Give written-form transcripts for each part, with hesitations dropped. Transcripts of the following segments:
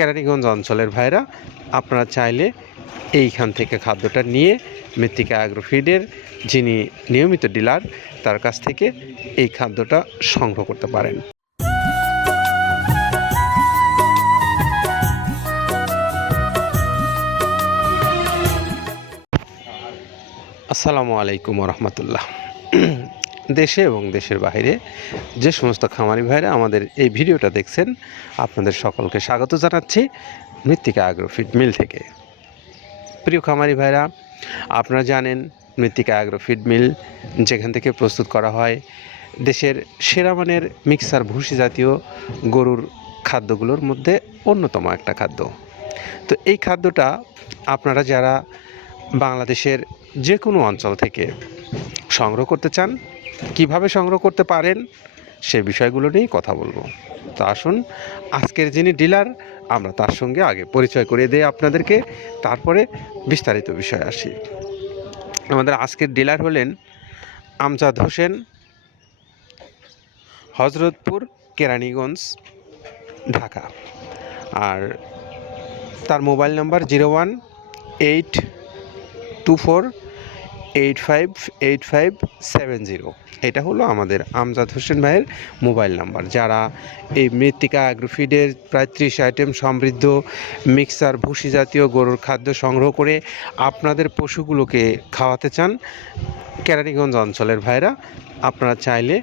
কেরানীগঞ্জ অঞ্চলের ভাইরা আপনারা চাইলে এইখান থেকে খাদ্যটা নিয়ে মৃত্তিকা অ্যাগ্রোফিডের যিনি নিয়মিত ডিলার তার কাছ থেকে এই খাদ্যটা সংগ্রহ করতে পারেন। আসসালামু আলাইকুম রহমতুল্লাহ। দেশে এবং দেশের বাইরে যে সমস্ত খামারি ভাইরা আমাদের এই ভিডিওটা দেখছেন, আপনাদের সকলকে স্বাগত জানাচ্ছি মৃত্তিকা অ্যাগ্রোফিড মিল থেকে। প্রিয় খামারি ভাইরা, আপনারা জানেন মৃত্তিকা অ্যাগ্রোফিড মিল যেখান থেকে প্রস্তুত করা হয় দেশের সেরা মানের মিক্সার ভুসি জাতীয় গরুর খাদ্যগুলোর মধ্যে অন্যতম একটা খাদ্য। তো এই খাদ্যটা আপনারা যারা বাংলাদেশের যে কোনো অঞ্চল থেকে সংগ্রহ করতে চান, কিভাবে সংগ্রহ করতে পারেন সে বিষয়গুলো নিয়েই কথা বলবো। তো আসুন, আজকের যিনি ডিলার আমরা তার সঙ্গে আগে পরিচয় করিয়ে দিই আপনাদেরকে, তারপরে বিস্তারিত বিষয়ে আসি। আমাদের আজকের ডিলার হলেন আমজাদ হোসেন, হজরতপুর, কেরানীগঞ্জ, ঢাকা। আর তার মোবাইল নাম্বার 0182485857। এটা হলো আমাদের আমজাদ হোসেন ভাইয়ের মোবাইল নাম্বার। যারা এই মৃত্তিকা অ্যাগ্রোফিডের প্রায় 30 আইটেম সমৃদ্ধ মিক্সার ভুসি জাতীয় গরুর খাদ্য সংগ্রহ করে আপনাদের পশুগুলোকে খাওয়াতে চান, কেরানীগঞ্জ অঞ্চলের ভাইরা আপনারা চাইলে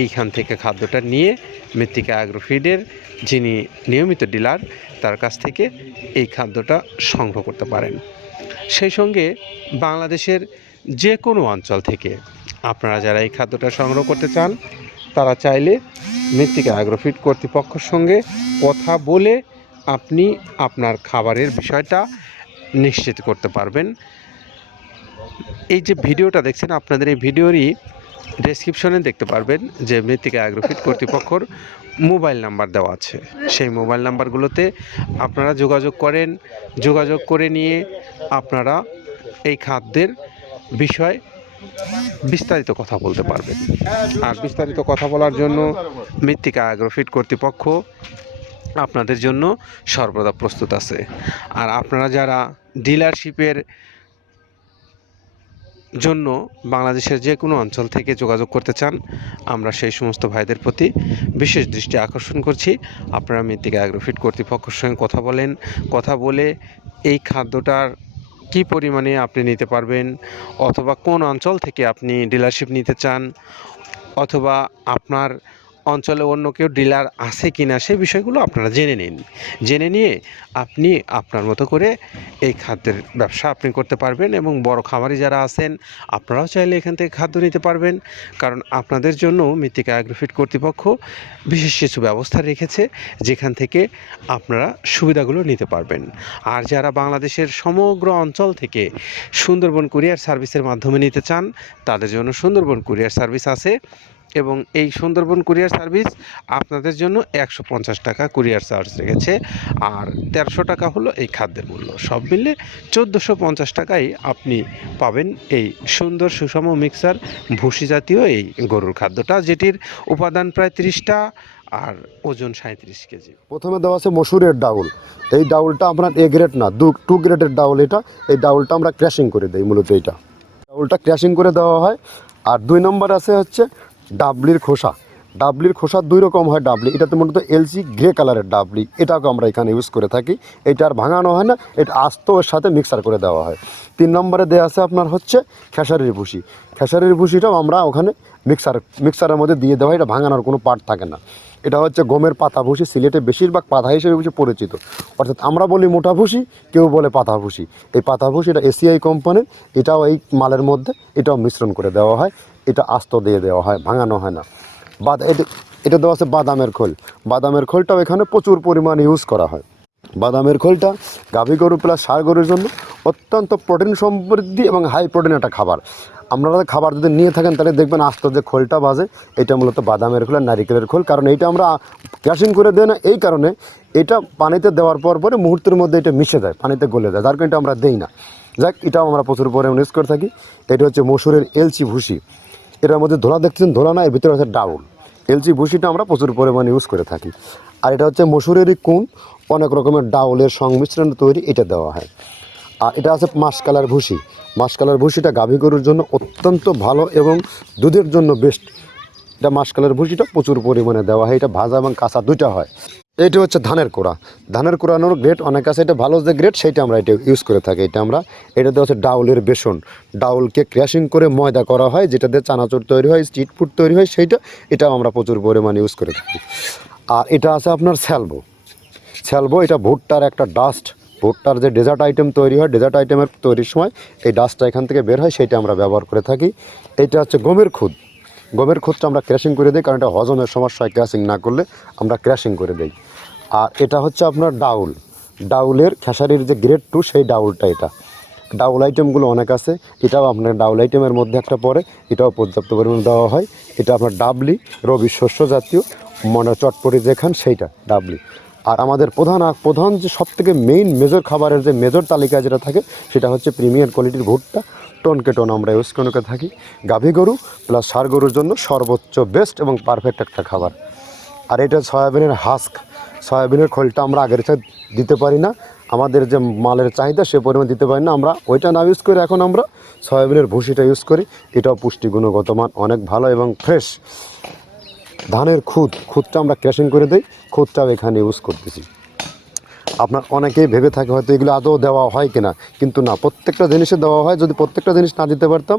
এইখান থেকে খাদ্যটা নিয়ে মৃত্তিকা অ্যাগ্রোফিডের যিনি নিয়মিত ডিলার তার কাছ থেকে এই খাদ্যটা সংগ্রহ করতে পারেন। সেই সঙ্গে বাংলাদেশের যে কোনো অঞ্চল থেকে আপনারা যারা এই খাদ্যটা সংগ্রহ করতে চান, তারা চাইলে মৃত্তিকা অ্যাগ্রোফিড কর্তৃপক্ষের সঙ্গে কথা বলে আপনি আপনার খাবারের বিষয়টা নিশ্চিত করতে পারবেন। এই যে ভিডিওটা দেখছেন, আপনাদের এই ভিডিওরই ডেসক্রিপশনে দেখতে পারবেন যে মৃত্তিকা অ্যাগ্রোফিড কর্তৃপক্ষর মোবাইল নাম্বার দেওয়া আছে। সেই মোবাইল নাম্বারগুলোতে আপনারা যোগাযোগ করে নিয়ে আপনারা এই খাদ্যের বিষয় বিস্তারিত কথা বলতে পারবেন। আর বিস্তারিত কথা বলার জন্য মৃত্তিকা অ্যাগ্রোফিড কর্তৃপক্ষ আপনাদের জন্য সর্বদা প্রস্তুত আছে। আর আপনারা যারা ডিলারশিপের জন্য বাংলাদেশের যে কোনো অঞ্চল থেকে যোগাযোগ করতে চান, আমরা সেই সমস্ত ভাইদের প্রতি বিশেষ দৃষ্টি আকর্ষণ করছি। আপনারা মৃত্তিকা অ্যাগ্রোফিড কর্তৃপক্ষের সঙ্গে কথা বলে এই খাদ্যটার কী পরিমাণে আপনি নিতে পারবেন, অথবা কোন অঞ্চল থেকে আপনি ডিলারশিপ নিতে চান, অথবা আপনার অঞ্চলে অন্য কেউ ডিলার আছে কি না, সেই বিষয়গুলো আপনারা জেনে নিয়ে আপনি আপনার মতো করে এই খাদ্যের ব্যবসা আপনি করতে পারবেন। এবং বড় খামারি যারা আছেন, আপনারাও চাইলে এখান থেকে খাদ্য নিতে পারবেন, কারণ আপনাদের জন্য মৃত্তিকা অ্যাগ্রোফিড কর্তৃপক্ষ বিশেষ কিছু ব্যবস্থা রেখেছে যেখান থেকে আপনারা সুবিধাগুলো নিতে পারবেন। আর যারা বাংলাদেশের সমগ্র অঞ্চল থেকে সুন্দরবন কুরিয়ার সার্ভিসের মাধ্যমে নিতে চান, তাদের জন্য সুন্দরবন কুরিয়ার সার্ভিস আছে। এবং এই সুন্দরবন কুরিয়ার সার্ভিস আপনাদের জন্য 150 টাকা কুরিয়ার চার্জ রেখেছে, আর 1300 টাকা হলো এই খাদ্যের মূল্য। সব মিলে 1450 টাকায় আপনি পাবেন এই সুন্দর সুষম মিক্সার ভুসি জাতীয় এই গরুর খাদ্যটা, যেটির উপাদান প্রায় 30টা আর ওজন 37 কেজি। প্রথমে দেওয়া আছে মসুরের ডাউল। এই ডাউলটা আপনার এ গ্রেড না, 2 গ্রেডের ডাউল এটা। এই ডাউলটা আমরা ক্র্যাশিং করে দিই, মূলত এইটা ডাউলটা ক্র্যাশিং করে দেওয়া হয়। আর 2 নম্বর আছে হচ্ছে ডাবলির খোসা। ডাবলির খোসা 2 রকম হয় ডাবলি, এটাতে মূলত এলসি গ্রে কালারের ডাবলি, এটাকে আমরা এখানে ইউজ করে থাকি। এটা আর ভাঙানো হয় না, এটা আস্ত ওর সাথে মিক্সার করে দেওয়া হয়। 3 নম্বরে দেওয়া আছে আপনার হচ্ছে খেসারির ভুসি। খেসারির ভুসিটাও আমরা ওখানে মিক্সারের মধ্যে দিয়ে দেওয়া হয়, এটা ভাঙানোর কোনো পার্ট থাকে না। এটা হচ্ছে গমের পাতা ভুসি, সিলেটে বেশিরভাগ পাতা হিসেবে পরিচিত। অর্থাৎ আমরা বলি মোটা ভুসি, কেউ বলে পাতা ভুসি। এই পাতা ভুসি এটা এসিআই কোম্পানির, এটাও এই মালের মধ্যে এটাও মিশ্রণ করে দেওয়া হয়, এটা আস্ত দিয়ে দেওয়া হয়, ভাঙানো হয় না। এটা দেওয়া আছে বাদামের খোল। বাদামের খোলটাও এখানে প্রচুর পরিমাণে ইউজ করা হয়। বাদামের খোলটা গাভী গরু প্লাস ষাঁড় গরুর জন্য অত্যন্ত প্রোটিন সমৃদ্ধি এবং হাই প্রোটিন একটা খাবার। আপনারা খাবার যদি নিয়ে থাকেন তাহলে দেখবেন আস্ত যে খোলটা বাজে, এটা মূলত বাদামের খোল আর নারিকেলের খোল। কারণ এইটা আমরা ক্র্যাশিং করে দেয় না, এই কারণে এটা পানিতে দেওয়ার পরে মুহূর্তের মধ্যে এটা মিশে যায়, পানিতে গলে যায়, যার কারণে এটা আমরা দেই না। যাক, এটাও আমরা প্রচুর পরিমাণে ইউজ করে থাকি। এটা হচ্ছে মসুরের এলচি ভুসি। এটার মধ্যে ধোলা দেখছেন, ধোলা না, এর ভিতরে আছে ডাউল। এলচি ভুসিটা আমরা প্রচুর পরিমাণে ইউজ করে থাকি। আর এটা হচ্ছে মসুরেরই কুন, অনেক রকমের ডাউলের সংমিশ্রণ তৈরি, এটা দেওয়া হয়। আর এটা আছে মাসকালার ভুসি। মাসকালার ভুসিটা গাভী গরুর জন্য অত্যন্ত ভালো এবং দুধের জন্য বেস্ট। এটা মাসকালার ভুসিটা প্রচুর পরিমাণে দেওয়া হয়, এটা ভাজা এবং কাঁচা দুইটা হয়। এইটা হচ্ছে ধানের কোড়া। ধানের কোড়ানোর গ্রেড অনেক আছে, এটা ভালো যে গ্রেড সেইটা আমরা এটা ইউজ করে থাকি। এটাতে হচ্ছে ডাউলের বেসন, ডাউলকে ক্র্যাশিং করে ময়দা করা হয়, যেটাতে চানাচুর তৈরি হয়, স্ট্রিট ফুড তৈরি হয়, এটাও আমরা প্রচুর পরিমাণে ইউজ করে থাকি। আর এটা আছে আপনার স্যালবো, এটা ভুট্টার একটা ডাস্ট। ভুট্টার যে ডেজার্ট আইটেম তৈরি হয়, ডেজার্ট আইটেমের তৈরির সময় এই ডাস্টটা এখান থেকে বের হয়, সেইটা আমরা ব্যবহার করে থাকি। এটা হচ্ছে গমের খুদটা আমরা ক্র্যাশিং করে দিই, কারণ এটা হজমের সমস্যা হয়, ক্র্যাশিং না করলে আমরা ক্র্যাশিং করে দিই। আর এটা হচ্ছে আপনার ডাউলের খেসারির যে গ্রেড 2 সেই ডাউলটা। এটা ডাউল আইটেমগুলো অনেক আছে, এটাও আপনার ডাউল আইটেমের মধ্যে একটা পড়ে, এটাও পর্যাপ্ত পরিমাণে দেওয়া হয়। এটা আপনার ডাবলি, রবি শস্য জাতীয়, মনে চটপটি যেখান সেইটা ডাবলি। আর আমাদের প্রধান যে সবথেকে মেইন মেজর খাবারের যে মেজর তালিকায় যেটা থাকে, সেটা হচ্ছে প্রিমিয়ার কোয়ালিটির ভুট্টা, টনকে টন আমরা ইউজ করে থাকি। গাভী গরু প্লাস ষাঁড় গরুর জন্য সর্বোচ্চ বেস্ট এবং পারফেক্ট একটা খাবার। আর এটা সয়াবিনের সয়াবিনের খোলটা আমরা আগের সাথে দিতে পারি না, আমাদের যে মালের চাহিদা সে পরিমাণ দিতে পারি না, আমরা ওইটা না ইউজ করে এখন আমরা সয়াবিনের ভুসিটা ইউজ করি। এটাও পুষ্টি গুণগত মান অনেক ভালো এবং ফ্রেশ। ধানের খুদটা আমরা ক্র্যাশিং করে দিই, খুদটাও এখানে ইউজ করতেছি। আপনার অনেকেই ভেবে থাকে হয়তো এগুলো আদৌ দেওয়া হয় কিনা, কিন্তু না, প্রত্যেকটা জিনিসে দেওয়া হয়। যদি প্রত্যেকটা জিনিস না দিতে পারতাম,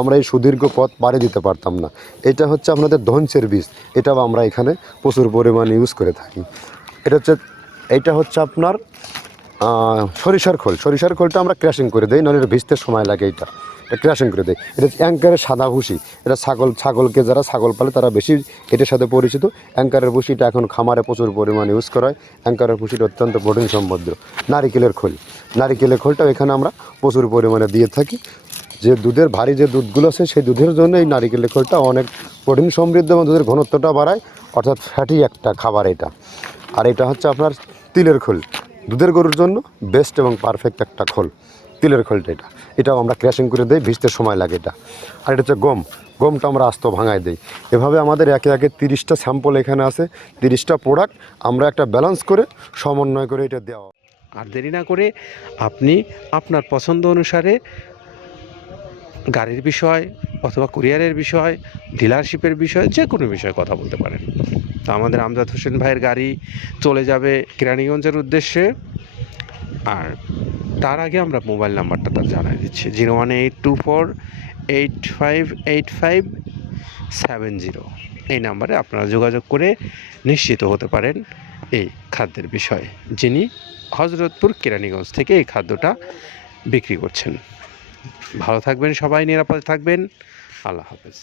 আমরা এই সুদীর্ঘ পথ পাড়ি দিতে পারতাম না। এটা হচ্ছে আপনাদের ধনসের বীজ, এটাও আমরা এখানে প্রচুর পরিমাণে ইউজ করে থাকি। এইটা হচ্ছে আপনার সরিষার খোলটা আমরা ক্র্যাশিং করে দিই, নাহলে এটা ভিজতে সময় লাগে। এটা ক্র্যাশিং করে দেয়। এটা অ্যাঙ্কারের সাদা ভুসি, এটা ছাগলকে যারা ছাগল পালে তারা বেশি এটার সাথে পরিচিত। অ্যাঙ্কারের ভুসিটা এখন খামারে প্রচুর পরিমাণে ইউজ করা হয়। অ্যাঙ্কারের ভুসিটা অত্যন্ত প্রোটিন সমৃদ্ধ। নারিকেলের খোলটাও এখানে আমরা প্রচুর পরিমাণে দিয়ে থাকি। যে দুধের ভারী যে দুধগুলো আছে, সেই দুধের জন্য এই নারিকেলের খোলটা অনেক প্রোটিন সমৃদ্ধ এবং দুধের ঘনত্বটা বাড়ায়, অর্থাৎ ফ্যাটি একটা খাবার এটা। আর এটা হচ্ছে আপনার তিলের খোল, দুধের গরুর জন্য বেস্ট এবং পারফেক্ট একটা খোল, তিলের খোলটা। এটাও আমরা ক্র্যাশিং করে দিই, ভিজতে সময় লাগে এটা। আর এটা হচ্ছে গমটা আমরা আস্ত ভাঙায় দিই। এভাবে আমাদের একে 30টা স্যাম্পল এখানে আছে, 30টা প্রোডাক্ট আমরা একটা ব্যালেন্স করে সমন্বয় করে এটা দেওয়া। আর দেরি না করে আপনি আপনার পছন্দ অনুসারে গাড়ির বিষয় অথবা কুরিয়ারের বিষয়, ডিলারশিপের বিষয়, যে কোনো বিষয়ে কথা বলতে পারেন। তো আমাদের আমজাদ হোসেন ভাইয়ের গাড়ি চলে যাবে কেরানীগঞ্জের উদ্দেশ্যে। আর তার আগে আমরা মোবাইল নাম্বারটা তার জানাই দিচ্ছি, 01824858570। এই নাম্বারে আপনারা যোগাযোগ করে নিশ্চিত হতে পারেন এই খাদ্যের বিষয়ে, যিনি হজরতপুর কেরানীগঞ্জ থেকে এই খাদ্যটা বিক্রি করছেন। ভালো থাকবেন সবাই, নিরাপদে থাকবেন। আল্লাহ হাফেজ।